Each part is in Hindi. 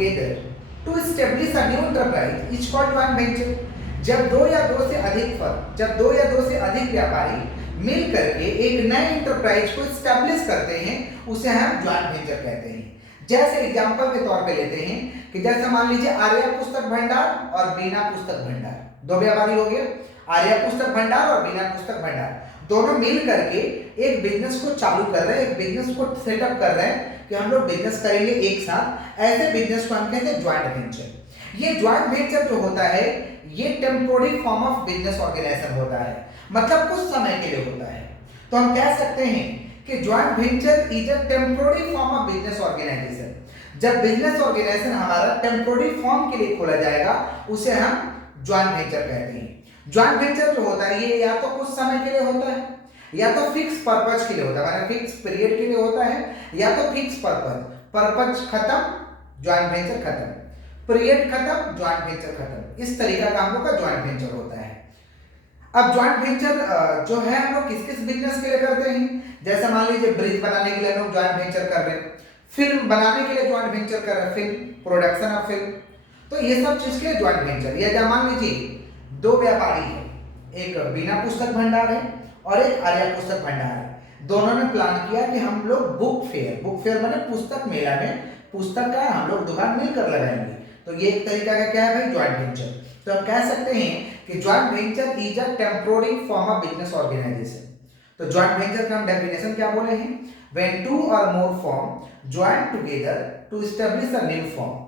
together to establish a new enterprise is called joint venture. जब दो या दो से अधिक व्यापारी मिल करके एक नए इंटरप्राइज को स्टैब्लिश करते हैं उसे हम ज्वाइंट वेंचर कहते हैं। जैसे एग्जांपल के तौर पे लेते हैं कि जैसे मान लीजिए आर्या पुस्तक भंडार और बीना पुस्तक भंडार, दो व्यापारी हो गए, आर्या पुस्तक भंडार और बीना पुस्तक भंडार, दोनों मिल करके एक बिजनेस को चालू कर रहे हैं, एक बिजनेस को सेटअप कर रहे हैं कि हम लोग बिजनेस करेंगे एक साथ। ऐसे बिजनेस को हम कहते हैं ज्वाइंट वेंचर। ये ज्वाइंट वेंचर जो होता है ये temporary form of business organization होता है, मतलब कुछ समय के लिए होता है। तो हम कह सकते हैं कि joint venture is a temporary form of business organization. जब बिजनेस ऑर्गेनाइजेशन हमारा टेम्पोररी फॉर्म के लिए खोला जाएगा उसे हम ज्वाइंट वेंचर कहते हैं। ज्वाइंट वेंचर जो होता है ये या तो कुछ समय के लिए होता है या तो फिक्स पर्पज के लिए होता है, फिक्स पीरियड के लिए होता है, या तो फिक्स पर्पज खत्म ज्वाइंट वेंचर खत्म, पीरियड खत्म ज्वाइंट वेंचर खत्म। इस तरीका का हम लोग का ज्वाइंट वेंचर होता है। अब ज्वाइंट वेंचर जो है हम लोग किस किस बिजनेस के लिए करते हैं, जैसे मान लीजिए ब्रिज बनाने के लिए हम लोग ज्वाइंट वेंचर कर रहे हैं, फिल्म बनाने के लिए ज्वाइंट वेंचर कर रहे हैं, फिल्म प्रोडक्शन ऑफ फिल्म, तो ये सब चीज के लिए ज्वाइंट वेंचर। या मान लीजिए दो व्यापारी है, एक बीना पुस्तक भंडार है और एक आर्या पुस्तक भंडार है, दोनों ने प्लान किया कि हम लोग बुक फेयर माने पुस्तक मेला में पुस्तक का हम लोग दुकान मिलकर लगाएंगे। तो ये एक तरीका का क्या है भाई, ज्वाइंट वेंचर। तो हम कह सकते हैं कि joint venture is a temporary form of business organisation. तो ज्वाइंट वेंचर का हम डेफिनेशन क्या बोले हैं, व्हेन टू और more firm join together to establish a new firm.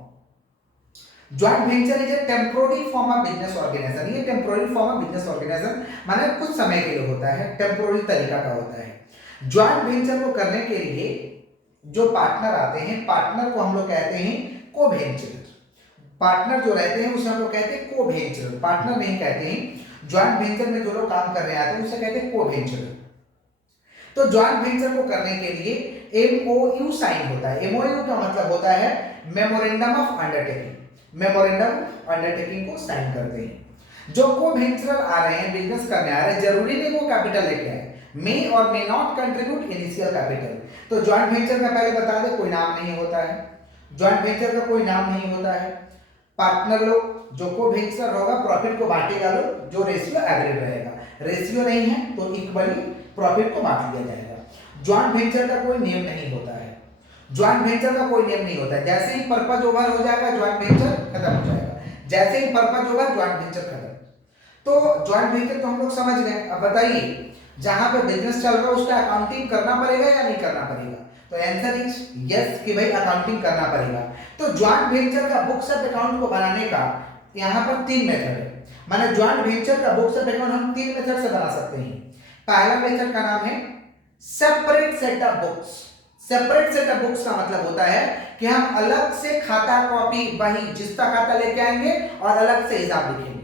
Joint venture is a temporary form of business organisation. ये temporary form of business organisation माने कुछ समय के लिए होता है, टेम्पोररी तरीका का होता है। ज्वाइंट वेंचर को करने के लिए जो पार्टनर आते हैं, पार्टनर को हम लोग कहते हैं को-वेंचर। पार्टनर जो रहते हैं उसे हम लोग कहते हैं को-वेंचर, पार्टनर नहीं कहते हैं। ज्वाइंट वेंचर में जो लोग काम करने आते हैं उसे कहते हैं को-वेंचर। तो ज्वाइंट वेंचर को करने के लिए एमओयू साइन होता है। एमओयू का मतलब होता है memorandum of undertaking. Memorandum undertaking को साइन करते हैं। जो को-वेंचर आ रहे हैं, बिजनेस करने आ रहे हैं, जरूरी नहीं वो कैपिटल लेके आए, मे और may not contribute initial capital. तो ज्वाइंट वेंचर का पहले बता दे कोई नाम नहीं होता है, ज्वाइंट वेंचर का कोई नाम नहीं होता है। पार्टनर लोग जो को-वेंचर होगा प्रॉफिट को बांटेगा लोग, जो रेशियो एवरेज रहेगा, रेशियो नहीं है तो इक्वली प्रॉफिट को बांट दिया जाएगा। ज्वाइंट वेंचर का कोई नियम नहीं होता है, ज्वाइंट वेंचर का कोई नियम नहीं होता है। जैसे ही पर्पज ओवर हो जाएगा ज्वाइंट वेंचर खत्म हो जाएगा, जैसे ही पर्पज होगा ज्वाइंट वेंचर खत्म। तो ज्वाइंट वेंचर तो हम लोग समझ गए। अब बताइए जहां पे बिजनेस चल रहा है उसका अकाउंटिंग करना पड़ेगा या नहीं करना पड़ेगा, तो आंसर इज यस कि भाई अकाउंटिंग करना पड़ेगा। तो ज्वाइंट वेंचर का बुक्स ऑफ अकाउंट को बनाने का यहाँ पर 3 मेथड है। माने ज्वाइंट वेंचर का बुक्स ऑफ अकाउंट हम 3 मेथड से बना सकते हैं। पहला मेथड का नाम है separate set of books. Separate set of books का मतलब होता है कि हम अलग से खाता कॉपी वही जिसका खाता लेके आएंगे और अलग से हिसाब लिखेंगे,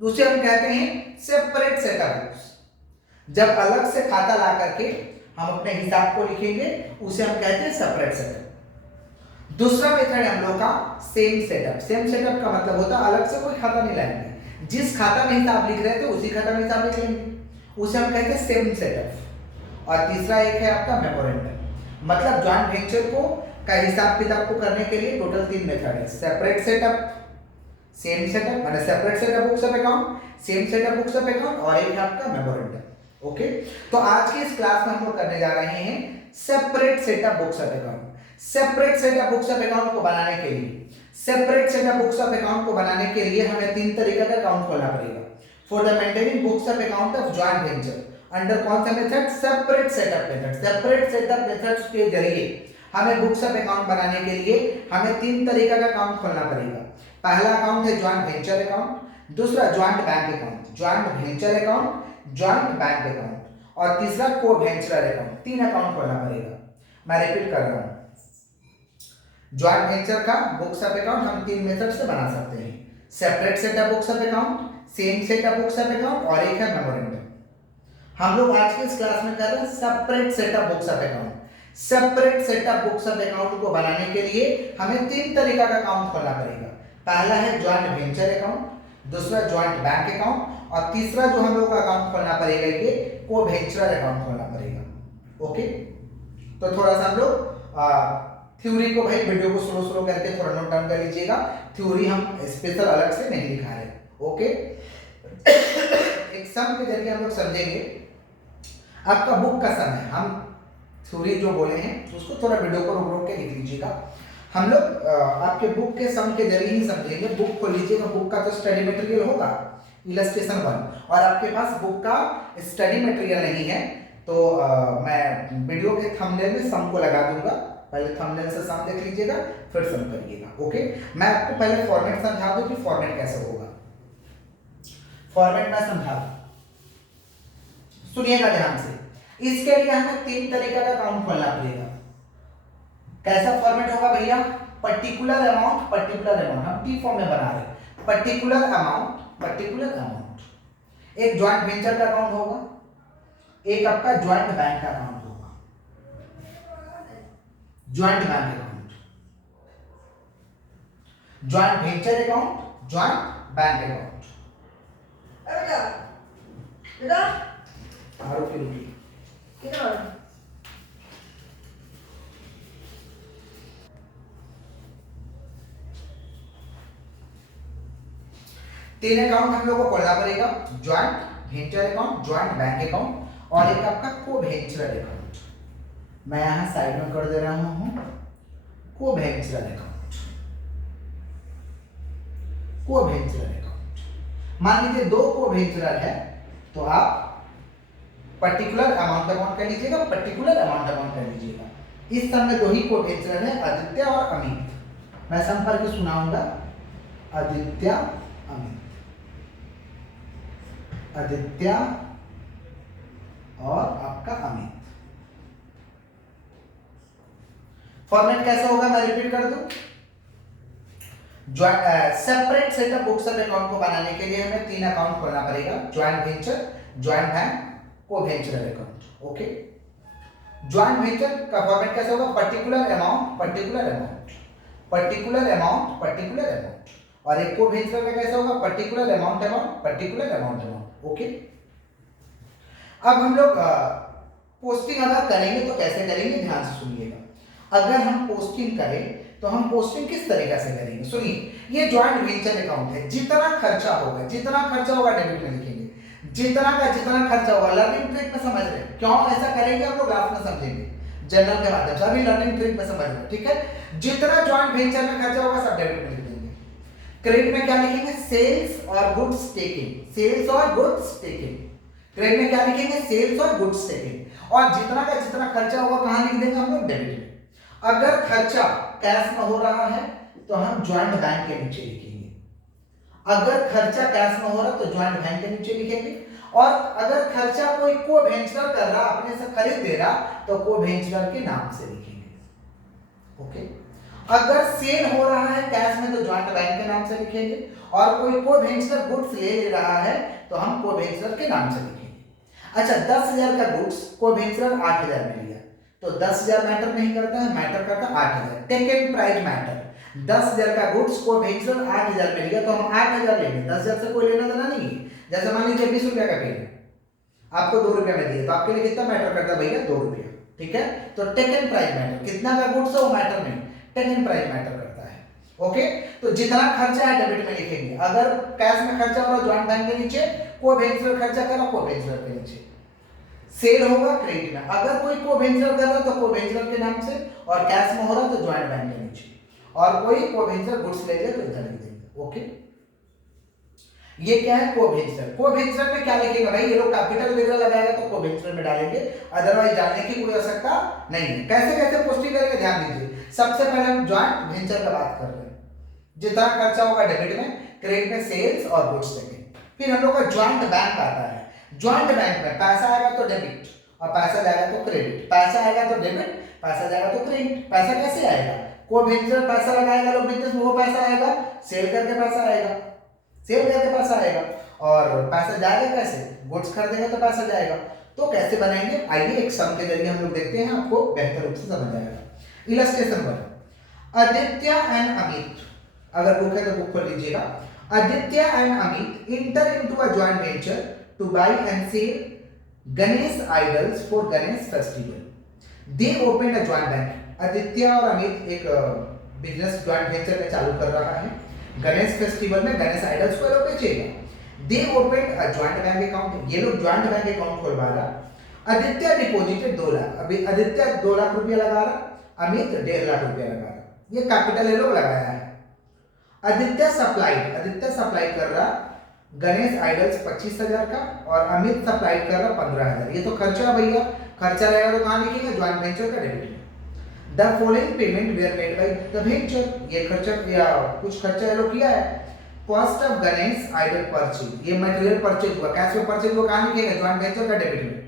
उसे हम कहते हैं सेपरेट सेट ऑफ बुक्स। जब अलग से खाता ला करके हम अपने हिसाब को लिखेंगे उसे हम कहते हैं सेपरेट सेटअप। दूसरा मेथड है हम लोग का सेम सेटअप। सेम सेटअप का मतलब होता है अलग से कोई खाता नहीं लाएंगे, जिस खाता में हिसाब लिख रहे थे उसी खाता में हिसाब लिख लेंगे, उसे हम कहते हैं सेम सेटअप। और तीसरा एक है आपका मेमोरेंडम। मतलब ज्वाइंट वेंचर को का हिसाब किताब को करने के लिए टोटल 3 मेथड है, सेपरेट सेटअप, सेम सेटअप माने separate setup books of account, same setup books of account और एक है आपका मेमोरेंडम। ओके, तो आज की इस क्लास में हम लोग करने जा रहे हैं separate setup books of account. Separate setup books of account को बनाने के लिए, separate setup books of account को बनाने के लिए हमें 3 तरीका का अकाउंट खोलना पड़ेगा। For the maintaining books of account of joint venture under कौन सा method, separate setup method. Separate setup method के जरिए हमें बुक्स ऑफ अकाउंट बनाने के लिए हमें 3 तरीका का अकाउंट खोलना पड़ेगा। पहला अकाउंट है ज्वाइंट वेंचर अकाउंट, दूसरा joint bank account, joint venture account, joint bank account और तीसरा को-वेंचर अकाउंट। 3 अकाउंट खोलना पड़ेगा। मैं रिपीट कर रहा हूं, ज्वाइंट वेंचर का बुक्स ऑफ अकाउंट हम 3 मेथड से बना सकते हैं, separate setup books of account, same setup books of account और एक है मेमोरेंडम। हम लोग आज के इस क्लास में कर रहे हैं separate setup books of account. Separate setup books of account को बनाने के लिए हमें 3 तरीका का अकाउंट खोलना पड़ेगा। पहला है ज्वाइंट वेंचर अकाउंट, दूसरा ज्वाइंट बैंक अकाउंट और तीसरा जो हम लोग का अकाउंट खोलना पड़ेगा ये को-वेंचर अकाउंट खोलना पड़ेगा। ओके, तो थोड़ा सा हम लोग थ्योरी को भाई वीडियो को स्लो स्लो करके थोड़ा नोट डाउन कर लीजिएगा, थ्योरी हम स्पेशल अलग से नहीं दिखा रहे, ओके। एक सम के जरिए हम लोग समझेंगे, आपका बुक का सम है, हम थ्योरी जो बोले हैं उसको थोड़ा वीडियो को रोक रोक के लिख लीजिएगा। हम लोग आपके बुक के सम के जरिए ही समझेंगे। बुक को लीजिएगा, बुक का तो स्टडी मटेरियल होगा इलस्ट्रेशन 1, और आपके पास बुक का स्टडी मटेरियल नहीं है तो मैं वीडियो के थंबनेल में सम को लगा दूंगा, पहले थंबनेल से सम देख लीजिएगा फिर सम करिएगा, ओके। मैं आपको पहले फॉर्मेट समझा दूं कि फॉर्मेट कैसे होगा। फॉर्मेट मैं समझा दूं, सुनिएगा ध्यान से। इसके लिए हमें 3 तरीके का अकाउंट खोलना पड़ेगा। कैसा फॉर्मेट होगा भैया? पर्टिकुलर अमाउंट, पर्टिकुलर अमाउंट हम टी फॉर्म में बना रहे हैं। Particular amount, particular amount. एक ज्वाइंट वेंचर का अकाउंट होगा, एक आपका ज्वाइंट बैंक का अकाउंट होगा, joint bank account, joint venture account, joint bank account. बेटा रुकी रुकी कितना 3 अकाउंट हम लोग को खोलना पड़ेगा, joint venture account, joint bank account और एक आपका को वेंचर अकाउंट। मैं यहां साइड में कर दे रहा हूं को वेंचर अकाउंट, को वेंचर अकाउंट। मान लीजिए 2 को वेंचर है तो आप पर्टिकुलर अमाउंट कर लीजिएगा, पर्टिकुलर अमाउंट कर लीजिएगा। इस सम में 2 ही को वेंचर है, आदित्य और अमित। मैं सम पढ़ के सुनाऊंगा, आदित्य अमित, आदित्य और आपका अमित। फॉर्मेट कैसा होगा मैं रिपीट कर दूं। Separate set of books of account को बनाने के लिए हमें 3 अकाउंट खोलना पड़ेगा, ज्वाइंट वेंचर, ज्वाइंट बैंक, को venture account, okay. Joint venture का फॉर्मेट कैसा होगा? Particular amount, particular amount, particular amount, particular amount. और एक को वेंचर का कैसा होगा? Particular amount, amount, particular amount, amount, okay. अब हम लोग पोस्टिंग अगर करेंगे तो कैसे करेंगे, ध्यान से सुनिएगा। अगर हम पोस्टिंग करें तो हम पोस्टिंग किस तरीके से करेंगे, सुनिए। ये ज्वाइंट वेंचर अकाउंट है, जितना खर्चा होगा डेबिट में लिखेंगे, जितना का जितना खर्चा होगा। लर्निंग ट्रिक में समझ रहे हैं, क्यों ऐसा करेंगे हम लोग लास्ट में समझेंगे जनरल के माध्यम से, अभी लर्निंग ट्रिक में समझ रहे हैं, ठीक है। जितना ज्वाइंट वेंचर में खर्चा होगा सब डेबिट में लिखेंगे। क्रेडिट में क्या लिखेंगे? सेल्स और गुड्स टेकिंग, सेल्स और गुड्स टेकिंग। क्रेडिट में क्या लिखेंगे? सेल्स और गुड्स टेकिंग। और जितना का जितना खर्चा होगा कहां लिख देंगे हम लोग? डेबिट में। अगर खर्चा कैश में हो रहा है तो हम ज्वाइंट बैंक के नीचे लिखेंगे, अगर खर्चा कैश में हो रहा है तो ज्वाइंट बैंक के नीचे लिखेंगे। और अगर खर्चा कोई को वेंचर कर रहा, अपने से खरीद दे रहा, तो को वेंचर के नाम से लिखेंगे, ओके। अगर सेल हो रहा है कैश में तो ज्वाइंट बैंक के नाम से लिखेंगे, और कोई को वेंचर गुड्स ले रहा है तो हम को वेंचर के नाम से लिखेंगे। अच्छा, 10,000 का गुड्स को वेंचर 8,000 में लिया तो 10,000 मैटर नहीं करता है, मैटर करता 8,000। Taken price matter. 10,000 का गुड्स को वेंचर 8,000 में लिया तो हम 8,000 लेंगे, 10,000 से कोई लेना देना नहीं है। जैसे मान लीजिए 20 रुपया का पेन आपको 2 रुपया में दिए तो आपके लिए कितना मैटर करता है भैया? 2 रुपया, ठीक है। तो टेकन प्राइस मैटर, कितना का गुड्स है वो मैटर नहीं, टेकन प्राइस मैटर करता है, ओके। तो जितना खर्चा है डेबिट में लिखेंगे। अगर कैश में खर्चा हो रहा ज्वाइंट बैंक के नीचे, को वेंचर खर्चा कर रहा को वेंचर के नीचे। सेल होगा क्रेडिट में, अगर कोई को वेंचर कर रहा तो को वेंचर के नाम से, और कैश में हो रहा तो ज्वाइंट बैंक के नीचे, और कोई को वेंचर गुड्स ले लिया तो इधर लिख देंगे, ओके। ये क्या है? को वेंचर। को वेंचर में क्या लिखेंगे भाई? ये लोग कैपिटल वगैरह लगाएगा तो को वेंचर में डालेंगे, अदरवाइज डालने की कोई आवश्यकता नहीं है। कैसे कैसे पोस्टिंग करेंगे ध्यान दीजिए। सबसे पहले हम ज्वाइंट वेंचर का बात कर रहे हैं, जितना खर्चा होगा डेबिट में, क्रेडिट में सेल्स और गुड्स देंगे। फिर हम लोग का ज्वाइंट बैंक आता है। ज्वाइंट बैंक में पैसा आएगा तो डेबिट और पैसा जाएगा तो क्रेडिट, पैसा आएगा तो डेबिट, पैसा जाएगा तो क्रेडिट। पैसा कैसे आएगा? को वेंचर पैसा लगाएगा लोग बिजनेस में, वो पैसा आएगा, सेल करके पैसा आएगा, सेल करके पैसा आएगा। और पैसा जाएगा कैसे? गुड्स खरीदेंगे तो पैसा जाएगा। तो कैसे बनाएंगे? आइए एक सम के जरिए हम लोग देखते हैं, आपको बेहतर रूप से समझ आएगा। इलस्ट्रेशन पर आदित्य एंड अमित, अगर बुक है तो बुक खोल लीजिएगा। Aditya and Amit enter into a joint venture to buy and sell Ganesh idols for Ganesh festival. They open a joint bank. Aditya और अमित एक बिजनेस ज्वाइंट वेंचर में चालू कर रहा है। गणेश फेस्टिवल में गणेश आइडल्स को लोग बेचेगा। दे open a joint bank account, ये लोग ज्वाइंट बैंक अकाउंट खुलवा रहा। आदित्य डिपॉजिटेड 2 लाख, अभी आदित्य 2 लाख रुपया लगा रहा, अमित 1.5 लाख रुपया लगा रहा, ये कैपिटल ये लोग लगाया है। आदित्य सप्लाई कर रहा गणेश आइडल्स 25,000 का और अमित सप्लाई कर रहा 15,000। ये तो खर्चा भैया, खर्चा रहेगा तो कहाँ लिखेंगे, ज्वाइंट वेंचर का डेबिट में। The following payment were made by the venture, ये खर्चा या कुछ खर्चा ये लोग किया है। Cost of Ganesh idol purchase, ये मटेरियल परचेज हुआ, कैश में परचेज हुआ, कहाँ लिखेंगे, ज्वाइंट वेंचर का डेबिट में।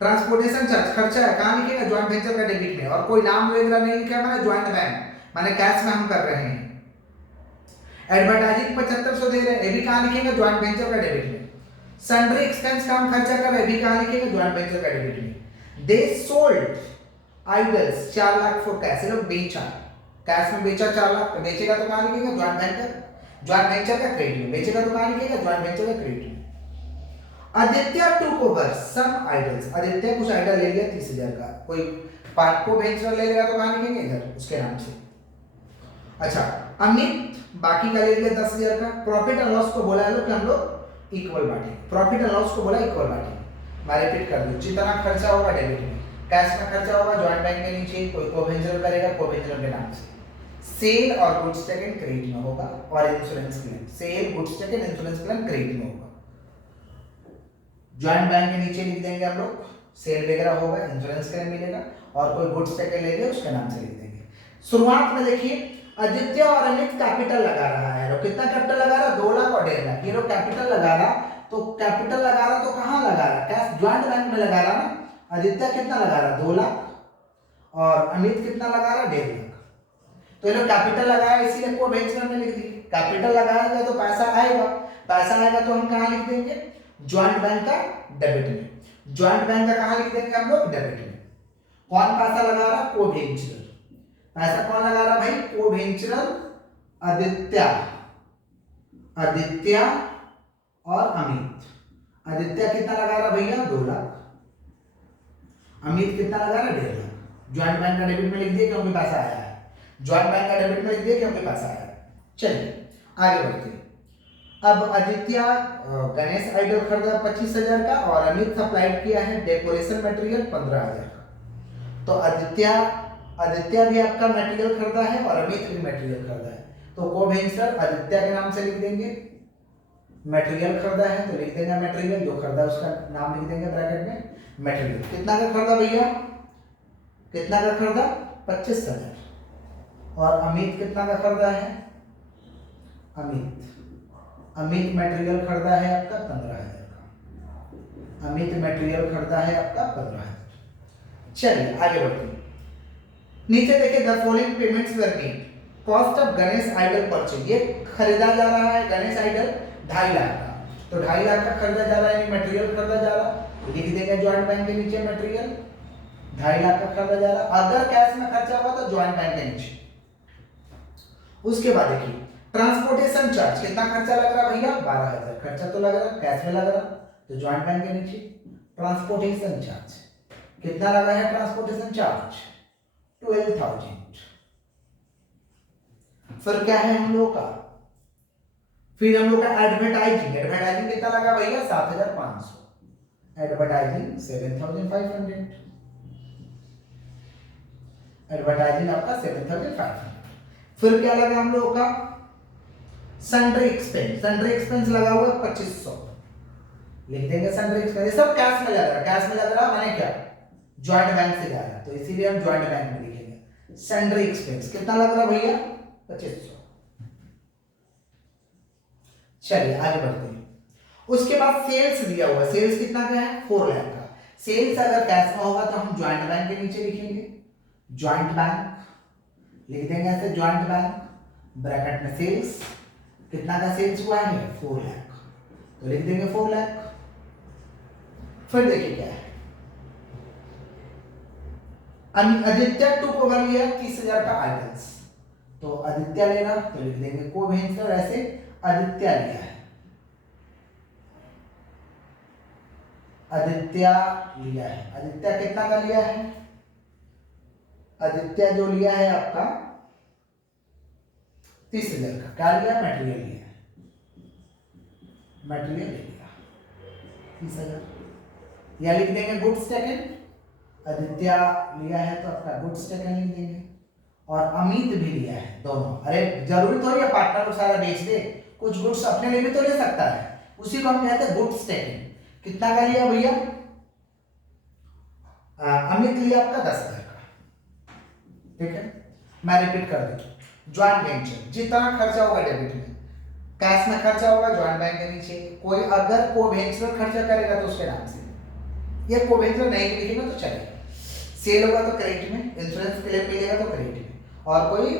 ट्रांसपोर्टेशन चार्ज खर्चा है, कहाँ लिखेंगे, ज्वाइंट वेंचर का डेबिट में। और कोई नाम वगैरह नहीं लिखा है, मैंने ज्वाइंट बैंक माने कैश में हम कर रहे हैं। एडवर्टाइजिंग 7500 दे रहे हैं, ये भी कहाँ लिखेंगे, ज्वाइंट वेंचर का डेबिट में। सन्ड्री एक्सपेंस का हम खर्चा कर रहे हैं, ये भी कहाँ लिखेंगे, ज्वाइंट वेंचर का डेबिट में। They sold idols 4 lakh for cash, लोग बेचा, कैश में बेचा 4 लाख, तो बेचेगा तो कहाँ लिखेंगे, ज्वाइंट वेंचर का क्रेडिट में। बेचेगा तो कहाँ लिखेंगे, ज्वाइंट वेंचर का क्रेडिट में। Aditya took over some idols, Aditya कुछ आइडल ले लिया 30,000 का, कोई पार्ट को वेंचर ले लेगा तो कहाँ लिखेंगे, इधर उसके नाम से। अच्छा, अमित बाकी का ले लिया 10,000 का। प्रॉफिट एंड लॉस को बोला है लोग कि हम लोग इक्वल बांटेंगे, प्रॉफिट एंड लॉस को बोला इक्वल बांटेंगे। मैं रिपीट कर दूं, जितना खर्चा होगा डेबिट में, कैश में खर्चा होगा ज्वाइंट बैंक के नीचे, कोई कोवेंचर करेगा कोवेंचर के नाम से। सेल और गुड्स टेकन क्रेडिट में होगा और insurance claim, sell goods taken insurance claim credit में होगा। ज्वाइंट बैंक के नीचे लिख देंगे हम लोग, सेल वगैरह होगा, इंश्योरेंस क्लेम मिलेगा और कोई गुड्स टेकन ले लिया उसके नाम से लिख देंगे। शुरुआत में देखिए आदित्य और अमित कैपिटल लगा रहा है, लोग कितना कैपिटल लगा रहा, 2 लाख और 1.5 लाख। ये लोग कैपिटल लगा रहा, तो कैपिटल लगा रहा तो कहाँ लगा रहा, कैश ज्वाइंट बैंक में लगा रहा ना। आदित्य कितना लगा रहा, 2 लाख और अमित कितना लगा रहा, 1.5 लाख। तो ये लोग कैपिटल लगाया इसीलिए को वेंचर में लिख दिए। कैपिटल लगाएगा तो पैसा आएगा, पैसा आएगा तो हम कहाँ लिख देंगे, ज्वाइंट बैंक का डेबिट में। ज्वाइंट बैंक का कहाँ लिख देंगे हम लोग, डेबिट में। कौन पैसा लगा रहा, को वेंचर, पैसा कौन लगा रहा भाई, को वेंचर आदित्य, आदित्य और अमित। आदित्य कितना लगा रहा भैया, 2 लाख, अमित कितना लगा रहा, 1.5 लाख। ज्वाइंट बैंक का डेबिट में लिख दिए क्योंकि पैसा आया है, ज्वाइंट बैंक का डेबिट में लिख दिए क्योंकि पैसा आया है। चलिए आगे बढ़ते हैं। अब आदित्य गणेश आइडल खरीदा 25,000 का और अमित सप्लाइड किया है डेकोरेशन मटेरियल 15,000 का। तो आदित्य भी आपका मटेरियल खरीदा है और अमित भी मटेरियल खरीदा है, तो कोवेंचर आदित्य के नाम से लिख देंगे। मटेरियल खरीदा है तो लिख देंगे मटेरियल, जो खरीदा उसका नाम लिख देंगे ब्रैकेट में मटेरियल। कितना का खरीदा भैया, कितना का खरीदा, 25,000। और अमित कितना का खरीदा है, अमित मटेरियल खरीदा है आपका 15,000 का, अमित मटेरियल खरीदा है आपका 15,000। चलिए आगे बढ़ते हैं। नीचे देखिए the following payments were made. Cost of Ganesh idol purchase, ये खरीदा जा रहा है गणेश आइडल 2.5 लाख का, तो 2.5 लाख का खरीदा जा रहा है, मटेरियल खरीदा जा रहा है, लिख देंगे ज्वाइंट बैंक के नीचे मटेरियल 2.5 लाख का खरीदा जा रहा है। अगर कैश में खर्चा हुआ तो ज्वाइंट बैंक के नीचे। उसके बाद देखिए ट्रांसपोर्टेशन चार्ज, कितना खर्चा लग रहा भैया, 12,000 खर्चा तो लग रहा, कैश में लग रहा, तो ज्वाइंट बैंक के नीचे। ट्रांसपोर्टेशन चार्ज कितना लगा है, ट्रांसपोर्टेशन चार्ज 12,000। फिर क्या है हम लोग का, फिर हम लोग का एडवर्टाइजिंग, एडवर्टाइजिंग कितना लगा भैया, 7,500। एडवर्टाइजिंग 7,500, एडवर्टाइजिंग आपका 7,500। फिर क्या लगा हम लोग का, सन्ड्री एक्सपेंस, सन्ड्री एक्सपेंस लगा हुआ 2,500, लिख देंगे सन्ड्री एक्सपेंस। ये सब कैश में लग रहा है, कैश में लग रहा माने क्या, ज्वाइंट बैंक से जा रहा है, तो इसीलिए हम ज्वाइंट बैंक में लिखेंगे। सन्ड्री एक्सपेंस कितना लग रहा भैया, 2,500। चलिए आगे बढ़ते हैं। उसके बाद सेल्स दिया हुआ, सेल्स कितना का है, 4 लाख का। सेल्स अगर कैश में होगा तो हम ज्वाइंट बैंक के नीचे लिखेंगे, ज्वाइंट बैंक लिख देंगे ऐसे, ज्वाइंट बैंक ब्रैकेट में सेल्स, कितना का सेल्स हुआ है, 4 लाख, तो लिख देंगे 4 लाख। फिर देखिए क्या है, आदित्य टू ओवर लिया 30,000 का आइडल्स, तो आदित्य लेना तो लिख देंगे कोवेंचर, ऐसे आदित्य लिया है, आदित्य लिया है। आदित्य कितना का लिया है, आदित्य जो लिया है आपका 30,000 का, क्या लिया? मटेरियल लिया है, मटेरियल ले लिया 30,000, या लिख देंगे गुड्स टेकन। आदित्य लिया है तो आपका गुड्स टेकन लिख देंगे, और अमित भी लिया है, दोनों। अरे जरूरी थोड़ी है पार्टनर को सारा बेच दे, कुछ गुड्स अपने लिए भी तो ले सकता है, उसी को हम कहते हैं गुड्स टेकन। कितना का लिया भैया? अमित लिया आपका 10,000 का, ठीक है। मैं रिपीट कर देता हूँ, ज्वाइंट वेंचर जितना खर्चा होगा डेबिट में, कैश में खर्चा होगा ज्वाइंट बैंक के नीचे। कोई अगर को वेंचर खर्चा करेगा तो उसके नाम से, ये को वेंचर नहीं लिखेगा तो चलेगा। सेल होगा तो क्रेडिट में, इंश्योरेंस क्लेम मिलेगा तो क्रेडिट में। और कोई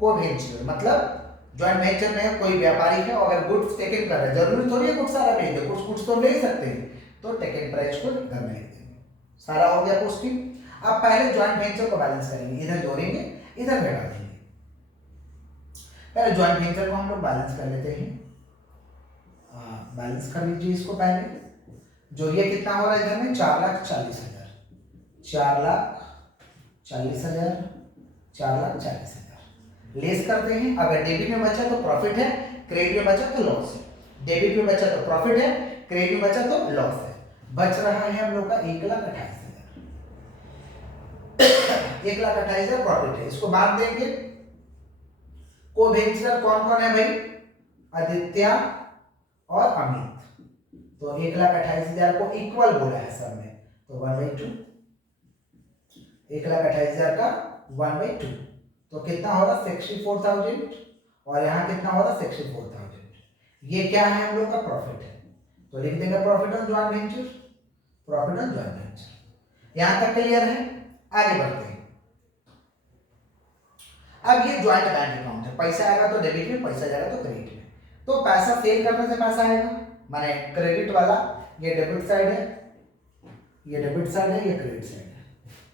को वेंचर मतलब ज्वाइंट वेंचर में कोई व्यापारी है और अगर गुड्स टेकन कर रहा है, जरूरी थोड़ी है गुड्स सारा भेज दे, कुछ गुड्स तो ले ही सकते हैं, तो टेकन प्राइस को घर में लिख देंगे। सारा हो गया पोस्टिंग। अब पहले ज्वाइंट वेंचर को बैलेंस करेंगे, इधर जोड़ेंगे इधर घटा देंगे। पहले ज्वाइंट वेंचर को हम लोग बैलेंस कर लेते हैं, बैलेंस कर लीजिए इसको पहले। जो ये कितना हो रहा है इधर में 4,40,000, 4,40,000, 4,40,000 लेस करते हैं। अगर डेबिट में बचा तो प्रॉफिट है, क्रेडिट में बचा तो लॉस है। डेबिट में बचा तो प्रॉफिट है, क्रेडिट में बचा तो लॉस है। बच रहा है हम लोग का 1,28,000, 1,28,000 प्रॉफिट है। इसको बांट देंगे। को वेंचर कौन कौन है भाई? आदित्य और अमित। तो 1,28,000 को इक्वल बोला है सब में, तो 1/2, 1,28,000 का 1/2, तो कितना हो रहा? 64,000, और यहाँ कितना हो रहा? 64,000। ये क्या है हम लोग का? प्रॉफिट है, तो लिख देंगे profit on joint venture, profit on joint venture. यहां तक क्लियर है? आगे बढ़ते हैं। अब ये ज्वाइंट बैंक अकाउंट है, पैसा आएगा तो डेबिट में, पैसा जाएगा तो क्रेडिट में। तो पैसा सेल करने से पैसा आएगा, माने क्रेडिट वाला ये डेबिट साइड है, ये डेबिट साइड है, ये क्रेडिट साइड है,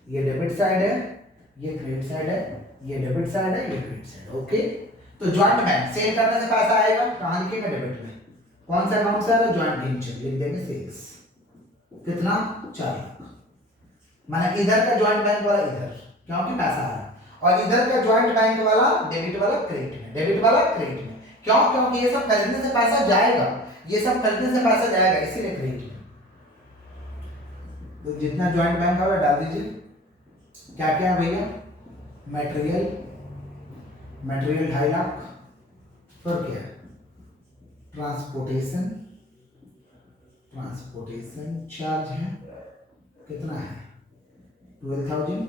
ये डेबिट साइड है, ये क्रेडिट साइड है, ये डेबिट साइड है, ये क्रेडिट साइड। ओके, तो ज्वाइंट बैंक सेल करने से पैसा आएगा, कहां लिखेंगे? डेबिट में। कौन सा अकाउंट से आ रहा है? ज्वाइंट वेंचर, लिख देंगे सेल्स। कितना? 4 लाख। माने इधर का ज्वाइंट बैंक वाला इधर, क्योंकि पैसा आ रहा है, और इधर का ज्वाइंट बैंक वाला डेबिट वाला क्रेडिट में, डेबिट वाला क्रेडिट में। क्यों? क्योंकि ये सब खरीदने से पैसा जाएगा, ये सब खरीदने से पैसा जाएगा, इसीलिए क्रेडिट में। तो जितना ज्वाइंट बैंक वाला डाल दीजिए। क्या क्या भैया? मटेरियल, मटेरियल 2.5 लाख, फिर क्या? ट्रांसपोर्टेशन, ट्रांसपोर्टेशन चार्ज है, कितना है? 12,000।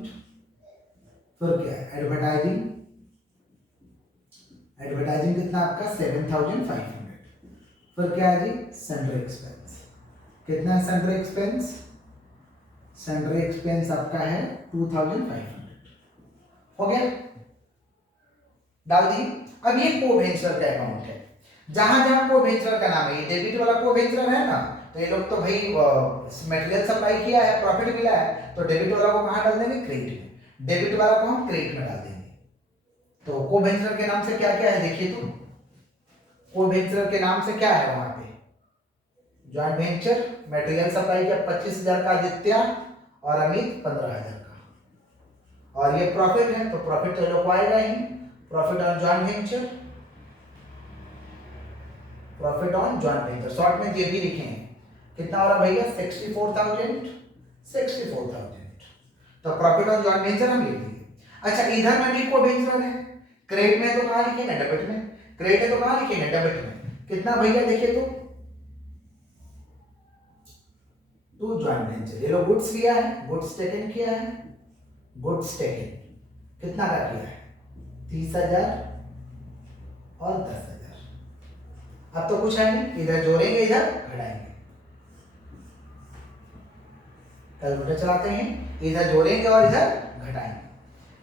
फिर क्या? एडवर्टाइजिंग, एडवर्टाइजिंग कितना आपका? 7,500। फिर क्या है जी? सेंट्रल एक्सपेंस, कितना है सेंट्रल एक्सपेंस? सेंट्रल एक्सपेंस आपका है 2,500। हो गया? डाल दी। अब ये को वेंचर का अकाउंट है, जहां जहां को वेंचर का नाम है, ये डेबिट वाला को वेंचर है ना, तो ये लोग तो भाई मटेरियल सप्लाई किया है, प्रॉफिट मिला है, तो डेबिट वाला को कहां डाल देंगे? क्रेडिट में। डेबिट वाला को हम क्रेडिट में डाल देंगे। तो को वेंचर के नाम से क्या क्या है देखिए तुम, को वेंचर के नाम से क्या है वहां पे? ज्वाइंट वेंचर, मटेरियल सप्लाई किया 25,000 का आदित्य और अमित 15,000 का, और ये प्रॉफिट है, तो प्रॉफिट तो लोग आएगा ही, profit on joint venture, profit on joint venture, short में ये भी लिखेंगे। कितना हो रहा भैया? 64,000, 64,000। तो प्रॉफिट ऑन ज्वाइंट वेंचर हम लिख दिए। अच्छा, इधर में भी को वेंचर है, क्रेडिट में तो कहां लिखेंगे? डेबिट में। क्रेडिट है तो कहां लिखेंगे? डेबिट में। कितना भैया देखिए तो ज्वाइंट वेंचर, ये लो गुड्स लिया है, गुड्स टेकन किया है, गुड्स टेकन कितना का किया है? 30,000 और 10,000। अब तो कुछ है नहीं, इधर जोड़ेंगे इधर घटाएंगे, कैलकुलेटर चलाते हैं, इधर जोड़ेंगे और इधर घटाएंगे,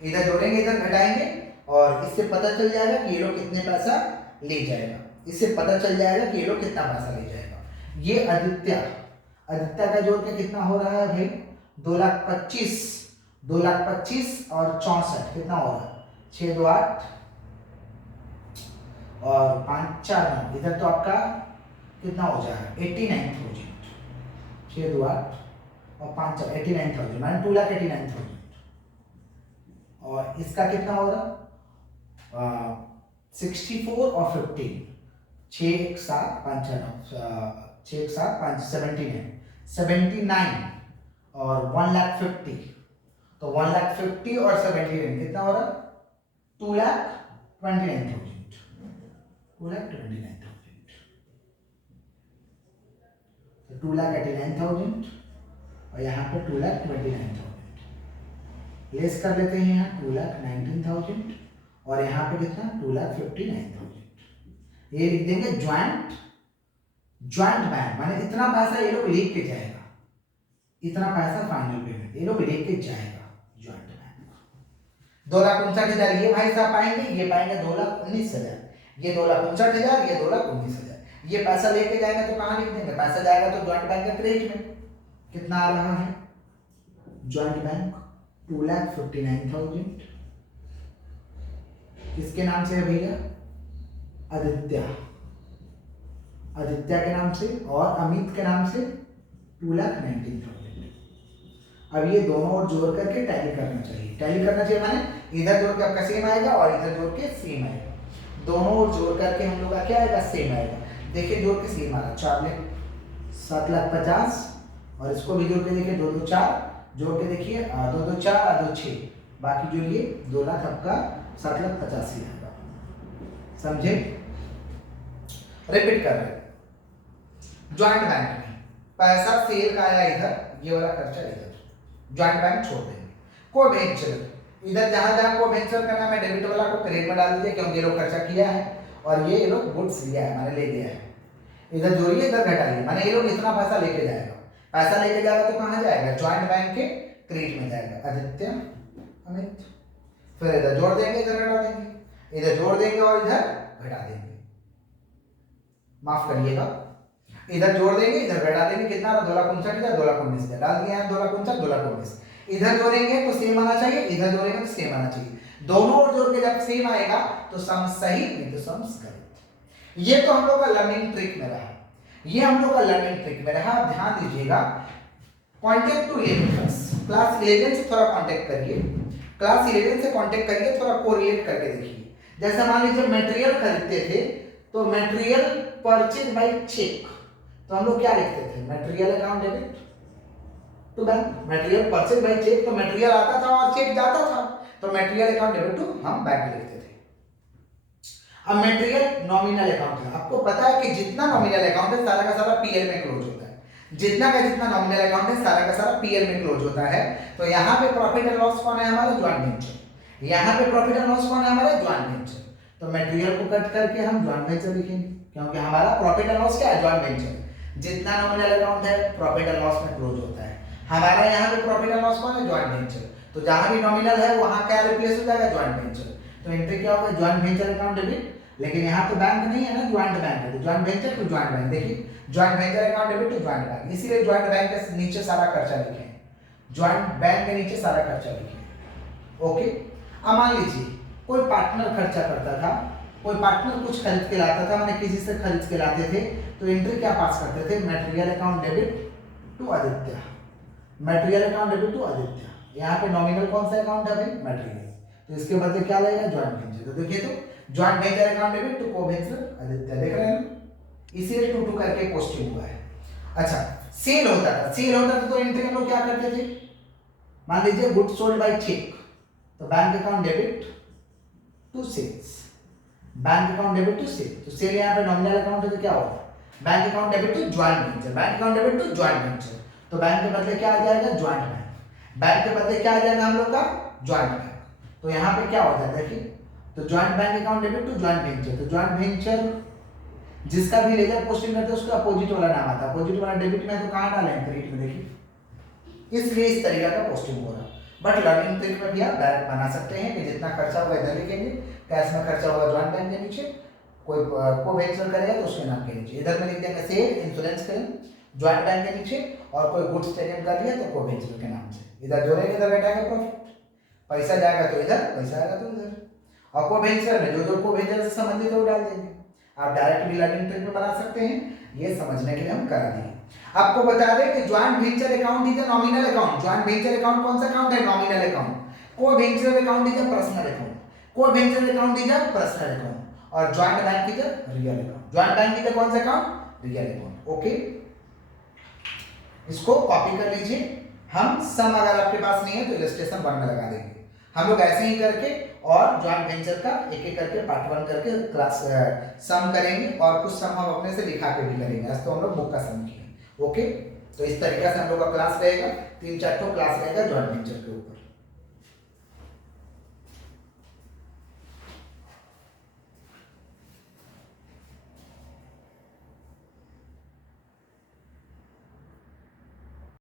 इधर जोड़ेंगे इधर घटाएंगे, और इससे पता चल जाएगा कि ये लोग कितने पैसा ले जाएगा, इससे पता चल जाएगा कि ये लोग कितना पैसा ले जाएगा। ये आदित्य, आदित्य का जोड़ के कितना हो रहा है भाई? 2,25,000, 2,25,000 और 64 कितना हो रहा है? 6 2 8 और 5 4 9, इधर तो आपका कितना हो जाएगा? 89,000। 6 2 8 और 5 4 89,000, माने 2,89,000। और इसका कितना हो रहा 64 और 15, 6 1 7 5 6 1 7 5 79 और 1,50,000, तो 1,50,000 और 79 कितना हो रहा 2,29,000, 2,89,000 और यहाँ पे 2,29,000 लेस कर लेते हैं, यहाँ 2,19,000 और यहाँ पे कितना 2,59,000। ये लिख देंगे ज्वाइंट बैंक, माने इतना पैसा ये लोग लेके जाएगा, इतना पैसा फाइनल पेमेंट ये लोग लेके जाएगा ज्वाइंट बैंक। 2,59,000 ये भाई साहब पाएंगे, ये पाएंगे 2,19,000, ये 2,59,000, ये 2,19,000। ये पैसा लेके जाएगा तो कहाँ लिख देंगे, पैसा जाएगा तो ज्वाइंट बैंक के क्रेडिट में। कितना आ रहा है ज्वाइंट बैंक 2,59,000, किसके नाम से है भैया, आदित्य के नाम से, और अमित के नाम से 2,19,000। अब ये दोनों और जोड़ करके टैली करना चाहिए, माने इधर जोड़ के आपका सेम आएगा और इधर जोड़ के सेम आएगा, दोनों और जोड़ करके हम लोग का क्या आएगा, सेम आएगा। देखिए जोड़ के सेम आ रहा 4,50,000 और इसको भी जोड़ के देखिए 2 2 4, जोड़ के देखिए 2 2 4 और 2 6, बाकी जोड़िए 2 लाख आपका 7,85,000 आएगा। समझे, रिपीट कर रहे हैं। ज्वाइंट बैंक में पैसा सेल का आया इधर, ये वाला खर्चा इधर, ज्वाइंट बैंक छोड़ देंगे। को वेंचर, इधर जहां जहां को वेंचर करना है डेबिट वाला को क्रेडिट में डाल दीजिए, क्योंकि ये लोग खर्चा किया है और ये लोग गुड्स लिया है, माने ले गया है। इधर जोड़िए इधर घटाइए, माने ये लोग इतना पैसा लेके जाएगा, पैसा लेके जाएगा तो कहां जाएगा, ज्वाइंट बैंक के क्रेडिट में जाएगा, आदित्य अमित। फिर इधर जोड़ देंगे इधर घटा देंगे, इधर जोड़ देंगे और इधर घटा देंगे, माफ करिएगा, इधर जोड़ देंगे इधर घटा देंगे, कितना 2,59,000 2,19,000 डाल दिया है, 2,59,000 2,19,000। इधर जोड़ेंगे तो सेम आना चाहिए, इधर जोड़ेंगे तो सेम आना चाहिए, दोनों और जोड़ के जब सेम आएगा तो सम सही, नहीं तो सम गलत। ये तो हम लोग का लर्निंग ट्रिक में रहा, ये हम लोग का लर्निंग ट्रिक में रहा। ध्यान दीजिएगा, कांटेक्ट टू 11 क्लास 11 से थोड़ा कांटेक्ट करिए, क्लास 11 से कांटेक्ट करिए, थोड़ा कोरिलेट करके देखिए। जैसे मान लीजिए मटेरियल खरीदते थे तो मटेरियल परचेज बाय चेक, तो हम लोग क्या लिखते थे, material account debit to bank, material purchase by cheque, तो मटेरियल आता था और चेक जाता था, तो मटेरियल अकाउंट डेबिट टू हम बैंक लिखते थे। अब मटेरियल नॉमिनल अकाउंट है, आपको पता है कि जितना नॉमिनल अकाउंट है सारा का सारा पीएल में क्लोज होता है, जितना का जितना नॉमिनल अकाउंट है सारा का सारा पीएल में क्लोज होता है। तो यहाँ पे प्रॉफिट एंड लॉस कौन है, हमारा ज्वाइंट वेंचर, यहाँ पे प्रॉफिट एंड लॉस कौन है, हमारा ज्वाइंट वेंचर। तो मटेरियल को कट करके हम ज्वाइंट वेंचर लिखेंगे, क्योंकि हमारा प्रॉफिट एंड लॉस क्या है, ज्वाइंट वेंचर। जितना नॉमिनल अकाउंट है प्रॉफिट एंड लॉस में क्लोज होता है, हमारा यहाँ पे प्रॉफिट एंड लॉस कौन है, ज्वाइंट वेंचर। तो जहां भी नॉमिनल है वहां क्या रिप्लेस हो जाएगा, ज्वाइंट वेंचर। तो एंट्री क्या होगा, ज्वाइंट वेंचर अकाउंट डेबिट, लेकिन यहाँ तो बैंक नहीं है ना, ज्वाइंट बैंक है, तो joint venture to joint bank. देखिए joint venture account debit to joint bank, इसीलिए ज्वाइंट बैंक के नीचे सारा खर्चा लिखे, ज्वाइंट बैंक के नीचे सारा खर्चा लिखे। ओके, अब मान लीजिए कोई पार्टनर खर्चा करता था, कोई पार्टनर कुछ खरीद के लाता था, मैंने किसी से खरीद के लाते थे, तो एंट्री क्या पास करते थे, material account debit to Aditya, material account debit to Aditya. यहाँ पे नॉमिनल कौन सा अकाउंट है भाई, मटेरियल, तो इसके बदले क्या लगेगा, ज्वाइंट वेंचर। तो देखिए तो joint venture account debit to co venture Aditya, देख रहे हैं, इसीलिए 2 2 करके पोस्टिंग हुआ है। अच्छा, सेल होता था, तो एंट्री हम लोग क्या करते थे, मान लीजिए गुड्स सोल्ड बाय चेक, तो bank account debit to sales, bank account debit to sale. तो सेल यहाँ पे नॉमिनल अकाउंट है तो क्या होगा, bank account debit to joint venture, bank account debit to joint venture. तो बैंक के बदले क्या आ जाएगा, ज्वाइंट बैंक, बैंक के बदले क्या आ जाएगा हम लोग का, ज्वाइंट बैंक। तो यहाँ पे क्या होता है देखिए, तो joint bank account debit to joint venture, तो ज्वाइंट वेंचर जिसका भी लेजर पोस्टिंग करते हैं उसका अपोजिट वाला नाम आता है, अपोजिट वाला डेबिट में तो कहाँ डालें, क्रेडिट में। देखिए इसलिए इस तरीके का पोस्टिंग हो रहा है। बट लर्निंग ट्रिक में भी आप डायरेक्ट बना सकते हैं कि जितना खर्चा होगा इधर लिखेंगे, कैश में खर्चा होगा ज्वाइंट बैंक के नीचे, कोई को वेंचर करेगा तो उसके नाम के नीचे, इधर में लिख देंगे sale insurance claim joint bank के नीचे, और कोई गुड्स टेकन कर लिया तो को वेंचर के नाम से, इधर जोड़ेंगे इधर घटाएंगे प्रॉफिट, पैसा जाएगा तो इधर, पैसा आएगा तो इधर। और को वेंचर में जो को वेंचर से संबंधित है वो डाल देंगे। आप डायरेक्ट भी लर्निंग ट्रिक में बना सकते हैं, ये समझने के लिए हम करा दिए। आपको बता दें कि joint venture account is a nominal account, joint venture account कौन सा अकाउंट है, nominal account. Co-venture account is a personal account. Co-venture account is a personal account. और joint bank is a real account. Joint bank is a कौन सा account? Real account. ओके, इसको कॉपी कर लीजिए। हम सम अगर आपके पास नहीं है तो इलस्ट्रेशन 1 में लगा देंगे। हम लोग ऐसे ही करके और ज्वाइंट वेंचर का एक एक करके पार्ट 1 करके क्लास सम करेंगे और कुछ सम हम अपने से लिखा के भी करेंगे। आज तो हम लोग बुक का सम किए। ओके, तो इस तरीके से हम लोग का क्लास रहेगा, 3-4 क्लास रहेगा ज्वाइंट वेंचर के ऊपर।